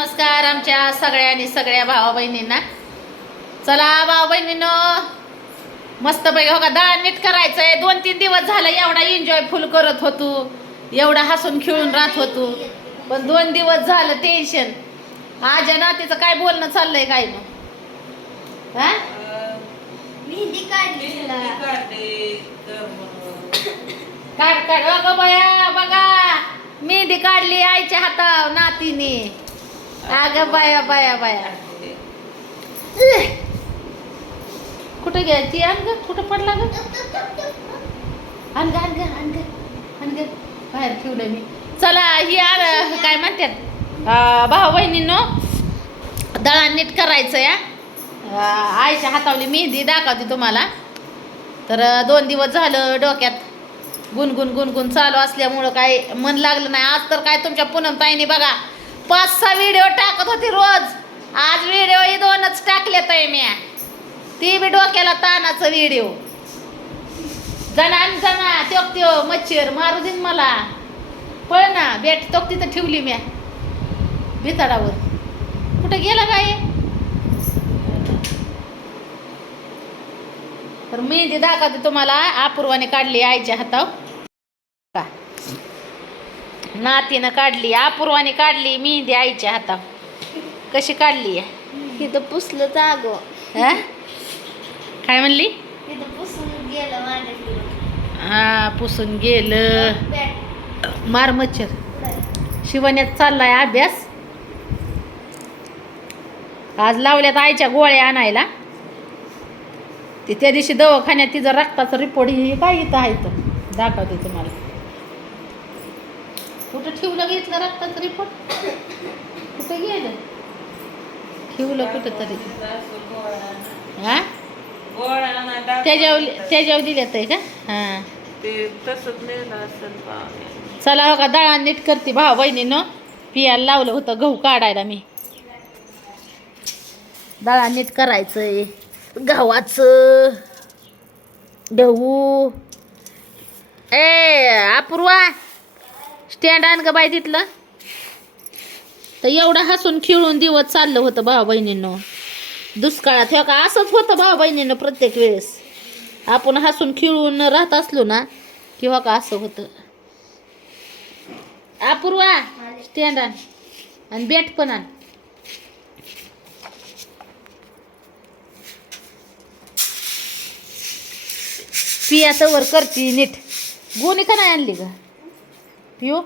नमस्कार आमच्या सगळ्यांनी सगळ्या भावा बहिणींना चला भावा बहिणीनं मस्त पैकी हो का दळण नीट करायचंय. दोन तीन दिवस झालं एवढा एन्जॉय फुल करत होतो. एवढा हसून खेळून राहत होतो. पण दोन दिवस झालं टेन्शन आज ना तिचं काय बोलणं चाललंय काय मग? हा? काढ काढ. अगं बघा. मेहंदी काढली आईच्या हातावर नातीने. अगं बाया बाया बाया. कुठं घ्यायची आण ग कुठं पडला ग? आण ग आण ग आण ग आण ग. बाहेर ठेवलं मी. चला ही आर काय म्हणतात? भाऊ बहिणींनो दळा नीट करायचं या आईच्या हातावली मेहंदी दाखवते तुम्हाला. तर दोन दिवस झालं डोक्यात गुणगुण गुणगुण चालू असल्यामुळं काय मन लागलं नाही. आज तर काय तुमच्या पूनम ताईने बघा पाच सहा व्हिडिओ टाकत होती रोज. आज व्हिडिओ ही दोनच टाकले ताई मी ती बी डोक्याला तानाचं व्हिडिओ जणा जणा त्यो त्यो मच्छर मारू दिन मला. पळ ना बेट तोक तिथं ठेवली म्या. भिताडावर. कुठं गेला काय तर मेहंदी दाखवते तुम्हाला. अपूर्वाने काढली आईच्या हातावर. नातीनं काढली अपूर्वाने काढली मेहंदी आईच्या हातावर. कशी काढली? आहे तिथं पुसलं जागो हा? काय म्हणली? पुसून गेलं हा पुसून गेलं. मार मच्छर. शिवण्यात चाललाय अभ्यास. आज लावल्यात आईच्या गोळ्या आणायला. ते त्या दिवशी दवाखान्यात तिचं रक्ताचा रिपोर्ट हे काय इथं आहे तर दाखवते तुम्हाला. कुठं ठेवलं घेतलं रक्ताचा रिपोर्ट कुठं गेलं? ठेवलं कुठं तरी? हा? त्याच्यावर त्याच्यावर दिल्यात आहे का? हां. चला हो का दळा नीट करते भाऊ बहिणीनं. पियाला लावलं होतं गहू काढायला मी. दळा नीट करायचंय. गव्हाचं. गहू. ए अपूर्वा. स्टँड आण ग बाई तिथलं. तर एवढं हसून खिळून दिवस चाललं होतं भाऊ बहिणींनो. दुष्काळात हे का असंच होतं भाऊ बहिणीनं प्रत्येक वेळेस. आपण हसून खिळून राहत असलो ना किंवा हो का असं होतं. अपूर्वा स्टँड आण. आणि बेट पण आण. पिया तवर करती नीट. गोणी का नाही आणली का पिओ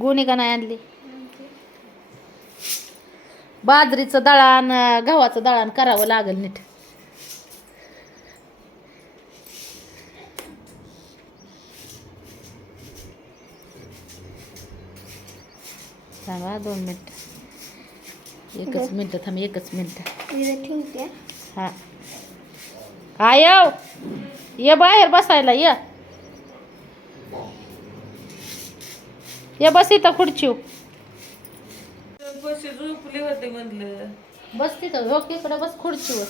गोणी का नाही आणली? बाजरीचं दळण गव्हाचं दळण करावं लागेल नीट. थांबा दोन मिनिट. एकच मिनिट थांब एकच मिनिट. हा. आयव ये बाहेर बसायला ये. ये बस इथं खुर्ची कशी झोपली होती म्हणलं. बस तिथं हो इकडं बस खुर्चीवर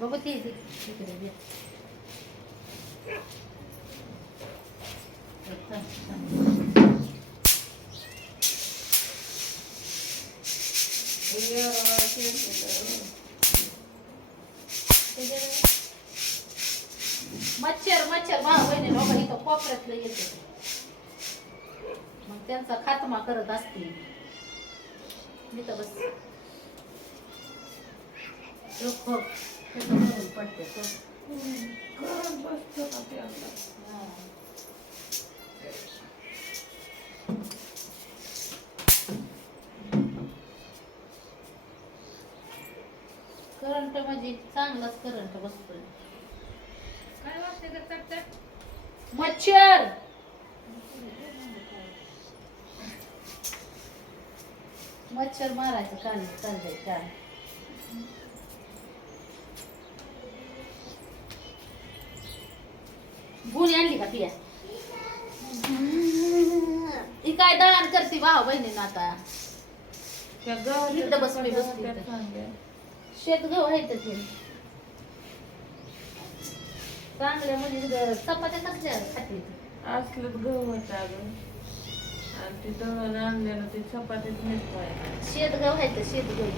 बघू ती तिकडे. मच्छर मच्छर. भाऊ बहिणी लोक इथं कोपऱ्यातलं येते. मग त्यांचा खात्मा करत असते. मी तर बस. पडते. करंट म्हणजे चांगलाच करंट बसतोय. मच्छर! मच्छर मारायचं काल चाललंय काल गुणी आणली का पिया? ती काय दळण करते भाऊ बहिणीनं आता? इकडं बस, मी बसते इथं. शेत गहू आहे ते. चांगल्या म्हणजे चपात्या कसल्या खाते असलंच गहू होतं अगं. आणि ते दळण आणलेलं ते चपातीत मीठ पाहिजे. शेतगाव आहे तर शेतगाव.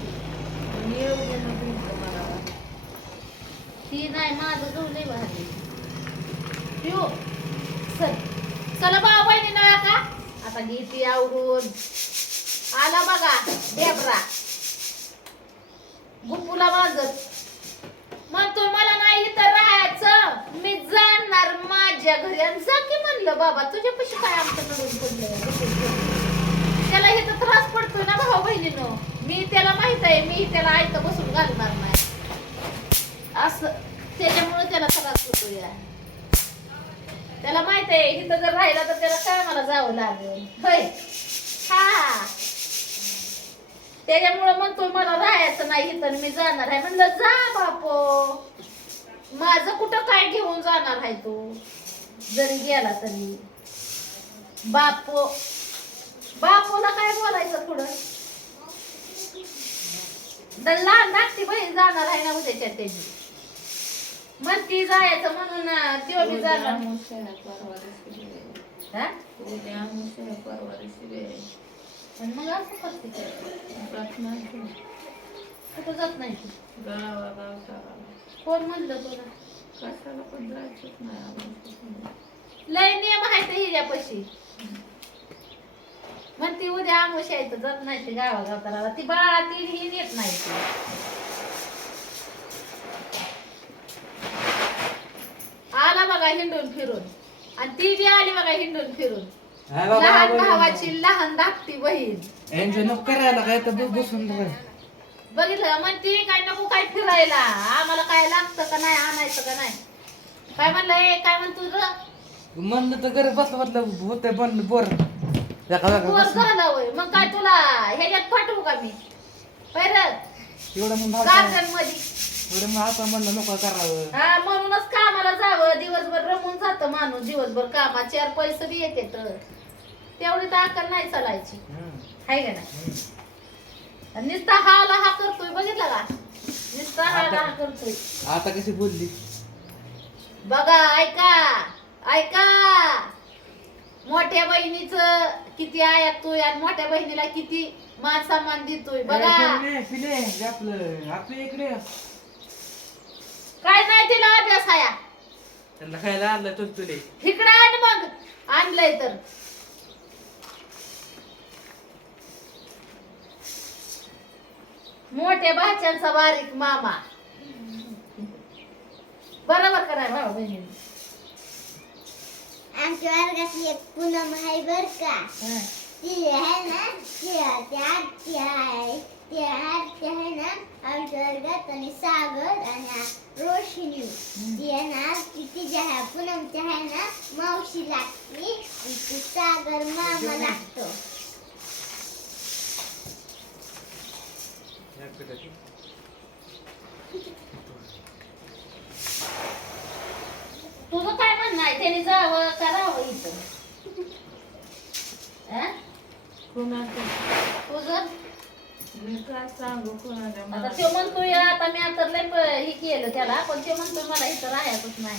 आणि येऊ दे ना भिंत मला. ती नाही माझं गहू लय भारी पिऊ चल. चला बाबा बहिणी नव्या का? आता घेते आवरून. आला बघा डेबरा गुप्पूला म्हणतो मला नाही इथं करायचं मी जाणार माझ्या घरी. आणि जा की म्हणलं बाबा तुझ्या पशी काय आमचं नडून पडलं? त्याला इथं त्रास पडतोय ना भाऊ बहिणीनं. मी त्याला माहीत आहे मी त्याला आयत बसून घालणार नाही. असं त्याच्यामुळे त्याला त्रास होतो या त्याला माहीत आहे इथं जर राहिला तर त्याला काय मला जावं लागेल. होय? हा. त्याच्यामुळे म्हणतो मला राहायचं नाही इथं मी जाणार आहे. म्हणलं जा बापो. माझं कुठं काय घेऊन जाणार आहे तू? जरी गेला तरी. बापो. बापूला काय बोलायचं पुढं? लहान धाकटी बहीण जाणार आहे ना उद्याच्या त्याची म्हणती जायचं म्हणून बी जाणार. हा? पण मग असं करते. काय? कुठं जात नाही ती. कोण म्हणलं तुला लय नियम आहे ते हिच्यापाशी. म्हणती उद्या आहे तर जात नाही ती गावागावताला ती बाळा ती ही नेत नाही ती. आला बघा हिंडून फिरून. आणि ती बी आली बघा हिंडून फिरून. हा बाबा, लहान बाबा. भावाची लहान धाकटी बहीण. एन्जॉय नको करायला काय तर बस- बसून राहा. बघितलं म्हणती काय नको काय फिरायला? आम्हाला काय लागतं का नाही आणायचं का नाही? काय म्हणलं ए काय म्हणतो तुझं म्हणलं तर घरी बसलं बसलं होते बंद बोर. एका जागा वर बसून. झाला होय. मग काय तुला? ह्याच्यात पाठवू का मी? परत. एवढं मग गार्डनमध्ये एवढं मग आता म्हणलं नको करावं. हा म्हणूनच कामाला जावं. दिवसभर रमून जातं माणूस. दिवसभर कामात चार पैसे बी येते तर तेवढी तर अक्कल नाही चालायची. हम्म. हाय का नाही? नुसता हाला हा करतोय बघितला का? नुसता हाला हा करतोय. आता कशी बोलली? बघा ऐका ऐका. मोठ्या बहिणीच किती ऐकतोय आणि मोठ्या बहिणीला किती मान सन्मान देतोय बघा. आपलं आपल्या इकडे. काय नाही तिला अभ्यास आया त्यांना खायला आणलं तुल तुले इकडे आण मग. आणलंय तर. मोठ्या भाच्यांचा बारीक मामा. बरोबर कराय भाऊ बहिणी? आमच्या वर्गातली एक पूनम आहे बर का. ती आहे ना ती ती आहे. ती आहे ती आहे ना आमच्या वर्गात आणि सागर आणि रोशिनी. ती आहे ना ती तिच्या आहे पूनमच्या आहे ना मावशी लागती. आणि ती सागर मामा लागतो. तुझं काय म्हणणं आहे? त्याने जावं का राहावं इथं? तुझं? मी काय सांगू आता मनात? तो म्हणतोय आता मी आता लय प- हे केलं त्याला पण ते म्हणतोय मला इथं राहायचंच नाही.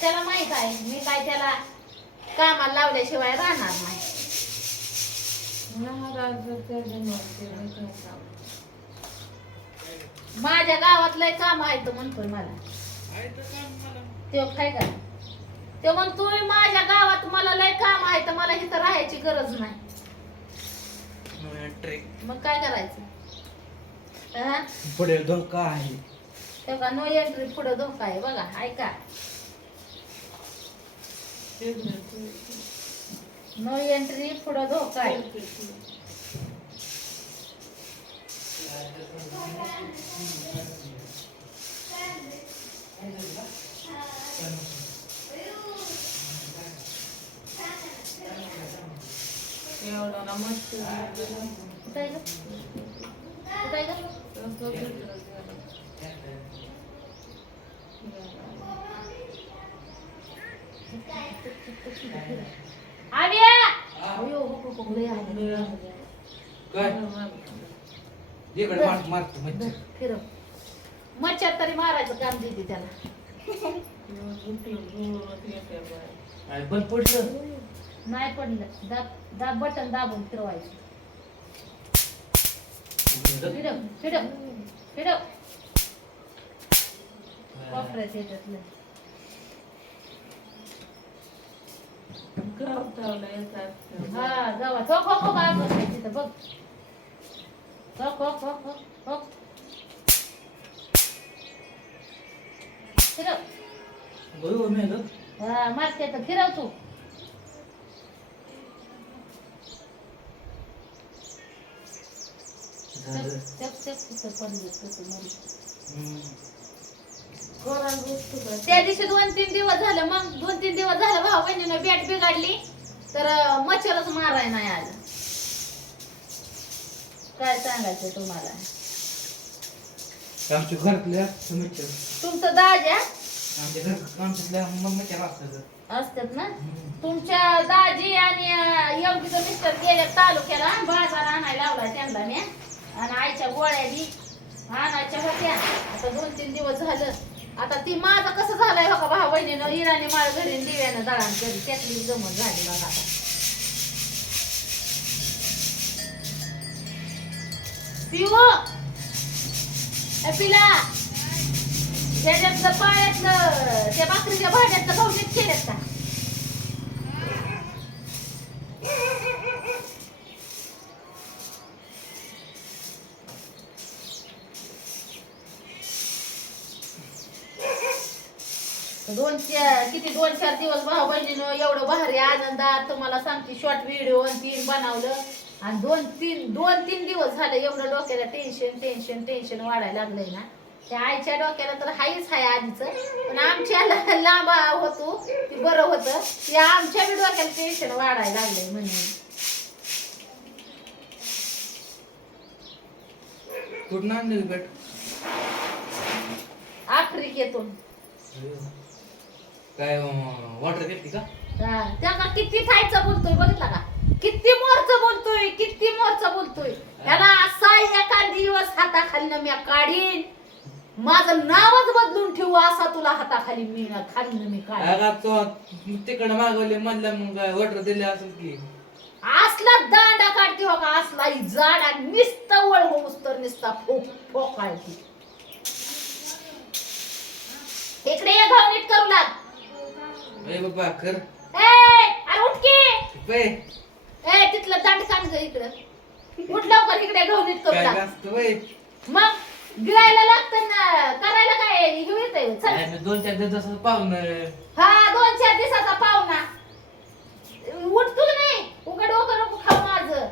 त्याला माहीत आहे मी काय त्याला कामाला लावल्याशिवाय राहणार नाही महाराज जर त्याच्या मनात मी काय सांगू? माझ्या गावात लय काम आहे तो म्हणतोय मला. तो काय का ते म्हणतोय माझ्या गावात मला लय काम आहे तर मला इथं राहायची गरज नाही. मग काय करायचं? पुढे धोका आहे. तेव्हा नो एंट्री पुढे धोका आहे बघा ऐका. नो एंट्री पुढे धोका आहे एवढा ना मस्त कुठं आहे गं? कुठं आहे गं? काय? इकडे मार मारतो मच्छर फिरव. मच्छर तरी मारायचं काम देते त्याला. काय बंद पडलं. नाही पडलं. दाब दाब बटन दाबून फिरवायचं. फिरव. फिरव फिरव वापरायचं येतात हा जावा हो हो हो काय तिथं बघ फिरव हा मारते तर फिरव तू झालं तिथं तसं हम्म. कोराल गोष्ट कर. त्या दिवशी दोन तीन दिवस झालं मग दोन तीन दिवस झालं भाऊ बहिणीनं बॅट बिघडली तर मच्छरच माराय नाही आलं काय सांगायचं तुम्हाला? आमच्या घरातल्या मित्र तुमचं दाजा आमच्या घर आमच्यातल्या मम्मीच्या असतात असतात ना? तुमच्या दाजी आणि योगीचं मिस्टर गेले तालुक्याला बाजार आणायला लावला त्यांना मी. आणि आईच्या गोळ्या बी आणायच्या होत्या. आता दोन तीन दिवस झालं. आता ती माझं कसं झालंय बघा भाऊ बहिणीनं इराणी माळ घरी दिव्यानं दळण घरी. त्यातली जमत झाली बघा आता. पिओ पिला! त्याच्यातलं पाण्यातलं त्या भाकरीच्या भांड्यातलं बहुतेक केलेत का? किती दोन चार दिवस भाऊ बहिणीनं एवढं भारी आनंदात तुम्हाला सांगते शॉर्ट व्हिडिओ तीन बनवलं. आणि दोन तीन दोन तीन दिवस झाले एवढं डोक्याला टेन्शन टेन्शन टेन्शन वाढायला लागलंय ना. त्या आईच्या डोक्याला तर हाईच हाय आधीच पण आमच्या लांब होतो ते बरं होतं. ते आमच्या बी डोक्याला टेन्शन वाढायला लागलंय म्हणून कुठं आणलं आफ्रिकेतून. काय वॉटर घेतली का? हा, त्या का किती ठायचं बोलतोय बघितला का? किती मोरच बोलतोय किती मोरच बोलतोय. त्याला असा एका दिवस हाताखाली मी काढीन. माझं नावच बदलून ठेवू असा तुला हाताखाली मी खाली मी काढीन. अगं तो तिकडं मागवले म्हणलं मग वॉटर दिले असेल की. असला दांडा काढते हो का असला ही जाड आणि नुसतं वळ होऊस तर नुसता फोक फोकाळती इकडे ये भाऊ नीट करू लाग. ए बाबा कर. ए अरे उठ की. पे ए तिथलं दांड काढ ग इकडं. उठ लवकर इकडे करू काय जास्त वय मग गिळायला लागतं ना करायला काय घेऊ येते काय मी दोन चार दिवस असं हा दोन चार दिवसाचा पाहुणा. उठतो की नाही. उघड डोकं नको खाऊ माझं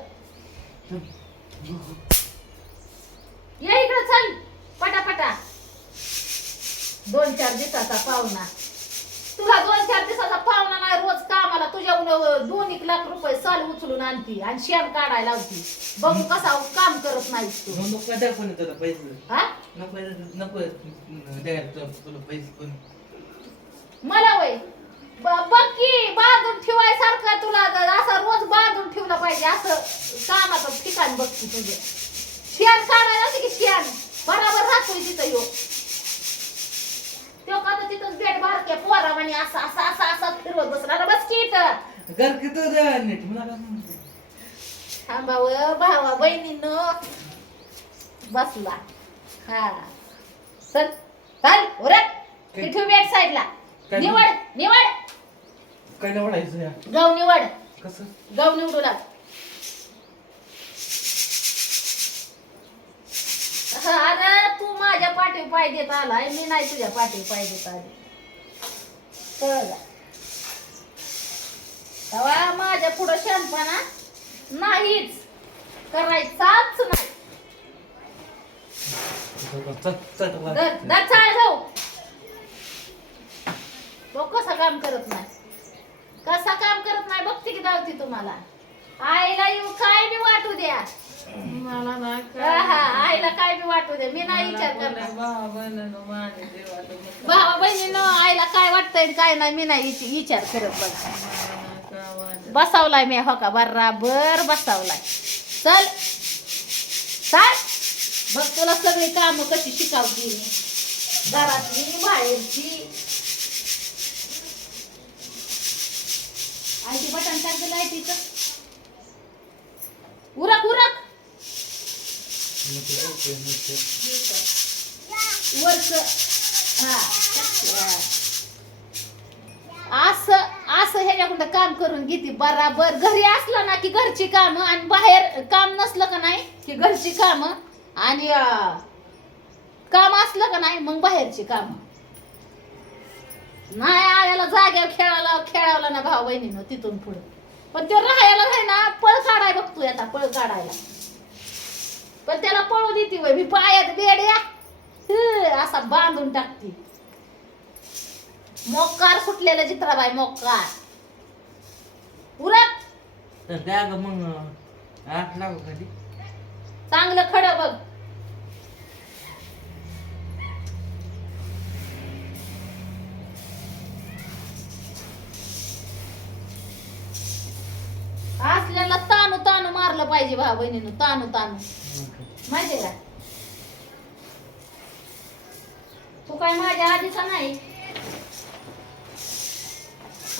ये इकडं चल पटापटा दोन चार दिवसाचा पाहुणा तुला दोन चार दिवसाचा पाहुणा नाही रोज कामाला तुझ्या दोन एक लाख रुपये साल उचलून आणती आणि शेण काढायला लावती बघू कसा काम करत नाहीस तू. नको काय दाखवून तुला पैसे. हा? नको नको द्यायला तुला तुला पैसे पण मला वय. ब- बघ की बांधून ठेवायसारखं तुला असं रोज बांधून ठेवलं पाहिजे असं कामाचं ठिकाण बघ की तुझे. शेण काढायला होते की शेण? बराबर राहतोय तिथं यो. तो का तर तिथंच बेट बारक्या पोरा म्हणे असं असं असं असं फिरवत बसला. बस की इथं. घर किती नीट? मला थांबाव भावा बहिणीनं. बसला हा. चल चाल ठेव बेट साईडला. काय? निवड निवड. काय निवडायचं या? गाव निवड. कसं? गाव निवडू लाग. अरे तू माझ्या पाठी पाय देत आलाय. मी नाही तुझ्या पाठी पाय देत आली. कळलं? तेव्हा माझ्या पुढं शानपणा. नाहीच. करायचाच नाही. दर दर चाळ जाऊ. तो कसा काम करत नाही. कसा काम करत नाही? बघते की धावती तुम्हाला. आईला येऊ काय बी वाटू द्या. मला काय आईला काय बी वाटू द्या. मी नाही विचार करणार. भावा बहिणीनं भावा आईला काय वाटतंय आणि काय नाही मी नाही विच- विचार करत बघ मला नाही काय वाटत. बसावलाय मी हो का? बराबर बसावलाय. चल. चाल. बघ तुला सगळी कामं कशी शिकावती घरातली बाहेरची. आई बटन बटन आहे तिथं उरक उरक. वरच. हा हा. असं. असं ह्याच्याकडं काम करून घेते. बराबर. घरी असलं ना की घरची कामं आणि बाहेर काम नसलं का नाही की घरची कामं आणि काम असलं का नाही मग बाहेरची कामं. नाही आयाला जाग्यावर खेळायला खेळावला ना भाऊ बहिणीनं तिथून पुढे. पण ते राहायला आहे ना पळ काढाय बघतोय आता पळ काढायला. पण त्याला पळू देते मी पायात बेड्या. असा बांधून टाकते. मोकार सुटलेलं चित्राबाई मोकार. उरक. तर त्या ग मग आठ लाख खाली. चांगलं खडं बघ. असल्याला तानू तानू मारलं पाहिजे भाऊ बहिणीनं तानू तानू. माहितीये का? तू काय माझ्या आधीचा नाही?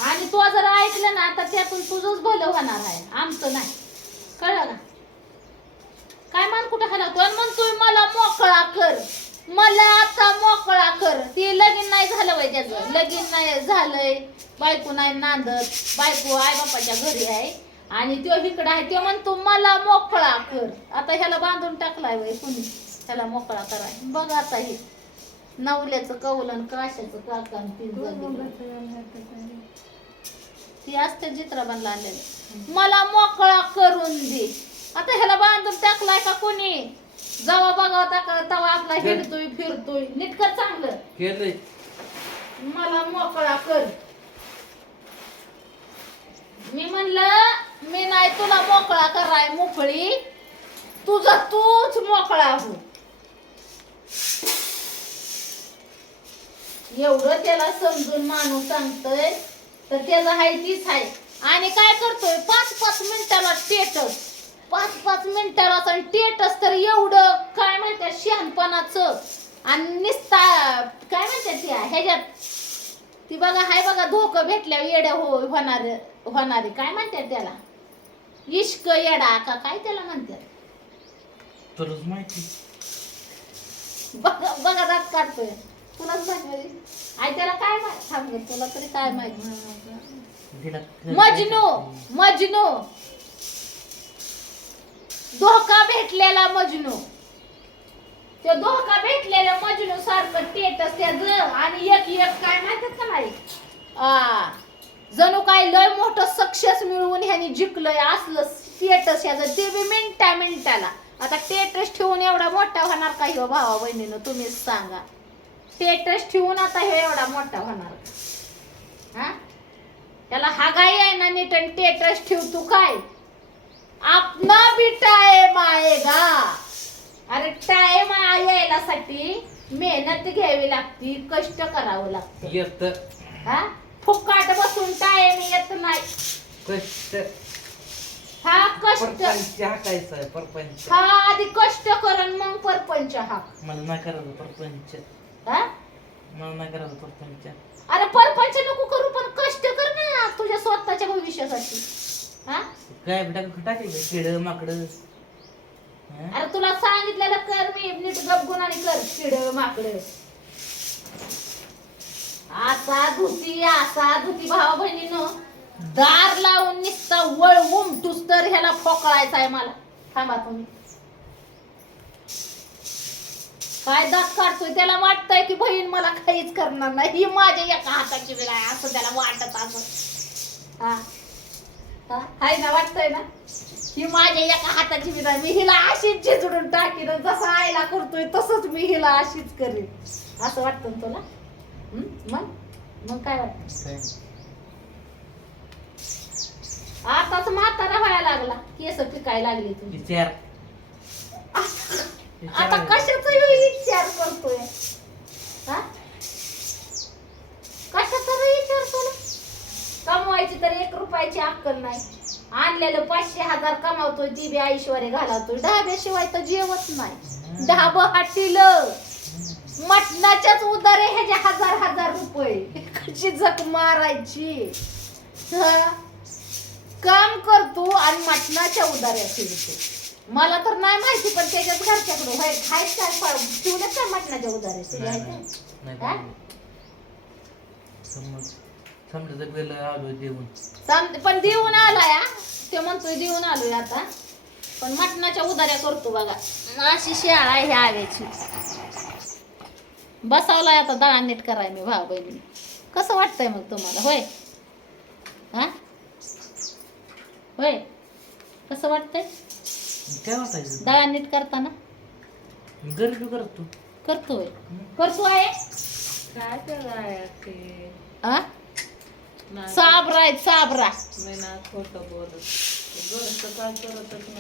आणि तू जर ऐकलं ना तर त्यातून तुझंच भलं होणार आहे. आमचं नाही. कळलं ना काय मान कुठं हलवतो? आणि म्हणतोय मला मोकळा कर. मला आता मोकळा कर. ते लगीन नाही झालं वय त्याचं. लगीन नाही झालंय. बायको नाही नांदत. बायको आई बापाच्या घरी आहे. आणि तो इकडं आहे. ते म्हणतो मला मोकळा कर. आता ह्याला बांधून टाकलाय वय कुणी? ह्याला मोकळा कराय. बघ आता हे. नवल्याचं कौलन काशाचं काका आणि तीन जगिलं. ती असते चित्राबांना आलेलं मला मोकळा करून दे. आता ह्याला बांधून टाकलाय का कोणी? जेव्हा बघा टाका तेव्हा आपला हिरतोय फिरतोय. नीट कर चांगलं केलंय मला मोकळा कर. मी म्हणलं मी नाही तुला मोकळा कराय मोकळी. तुझा तूच मोकळा हो. एवढं त्याला समजून माणूस सांगतोय. तर त्याचं हाय तीच आहे आणि काय करतोय? पाच पाच मिनिटाला स्टेटस पाच पाच मिनिटाला स्टेटस तर एवढं काय म्हणतात शहाणपणाचं. आणि निस्ता काय म्हणतात त्या ह्याच्यात? ती बघा हाय बघा धोकं भेटल्यावर येडं हो होणार होणारे काय म्हणतात त्याला? इश्क येडा का? काय त्याला म्हणतात? बघा बघा दात काढतोय. तुलाच माहीत म्हणजे आई त्याला काय माहीत? गं, तुला तरी काय माहीत? मजनू मजनू. धोका भेटलेला मजनू. तो धोका भेटलेल्या मजनू सारखं टेटस त्याच आणि एक एक काय माहितीत का नाही? आ, जणू काय लय मोठं सक्सेस मिळवून ह्यानी जिंकलंय असलं स्टेटस याचं. ते बी मिनिटा मिनिटाला. आता टेटस ठेवून एवढा मोठा होणार का ह्यो भावा बहिणीनं तुम्हीच सांगा. टेटस ठेवून आता ह्यो एवढा मोठा होणार? हा? त्याला हागाई आहे ना नीट आणि टेटस ठेव तू काय? आपना भी टाइम आएगा. अरे टाइम यायलासाठी मेहनत घ्यावी लागती कष्ट करावं लागतं. येत. हा? फुकाट बसून टाइम येत नाही. कष्ट. हा कष्ट. परपंच हाकायचं आहे परपंच. हा आधी कष्ट करून मग परपंच हा मला नाही करायचं परपंच. हा? मला नाही करायचं परपंच अरे परपंच नको करू पण कष्ट कर ना तुझ्या स्वतःच्या भविष्यासाठी. हा? काय बेटा माकड? अरे तुला सांगितलेलं कर मी नीट गपगुणाने कर. किड माकड. असा धुती असा धुती भावा बहिणीनं. दार लावून निसता वळ उमटूस तर ह्याला फोकळायचा आहे मला. थांबा तुम्ही. काय दात काढतोय त्याला वाटतंय की बहीण मला काहीच करणार नाही. ही माझ्या एका हाताची वेळ आहे असं त्याला वाटत असं. हा? हाय ना वाटतंय ना? ही माझ्या एका हाताची विना मी हिला अशीच झिजडून टाकीन जसं आईला करतोय तसंच मी हिला अशीच करेन. असं वाटतं तुला? मग? मग काय वाटतं? आताच म्हातारा व्हायला लागला. केस पिकायला लागली विचार. आता कशाचा विचार करतोय. हा? कशाचा विचार करू? कमवायची तर एक रुपयाची अक्कल नाही. आणलेलं पाचशे हजार कमावतोय ती बी ऐश्वर्य घालवतोय. ढाब्याशिवाय तर जेवत नाही. ढाब हाटीलं. मटणाच्याच उदारे ह्याचे हजार हजार रुपये. कशी जग मारायची. काम करतो आणि मटणाच्या उदाऱ्या शिरतो मला तर नाही माहिती पण त्याच्यात घरच्याकडे व्हाय खायच काय काय मटणाच्या? समज गेलं आलो साम- पण देऊन आलाय. ते म्हणतोय देऊन आलोय आता. पण मटणाच्या उदाऱ्या करतो बघा. अशी शाळा आहे ह्या आव्याची बसावलाय आता दळा नीट कराय मी भाऊ बहिणी कसं वाटतंय मग तुम्हाला? होय? हा? होय? कसं वाटतंय? काय वाटायचं दळा नीट करताना? गरीब करतो. करतोय करतो आहे? काय ते? हा साबरा आहे साबरा. मी ना खोटं बोलत काय करतच नाही.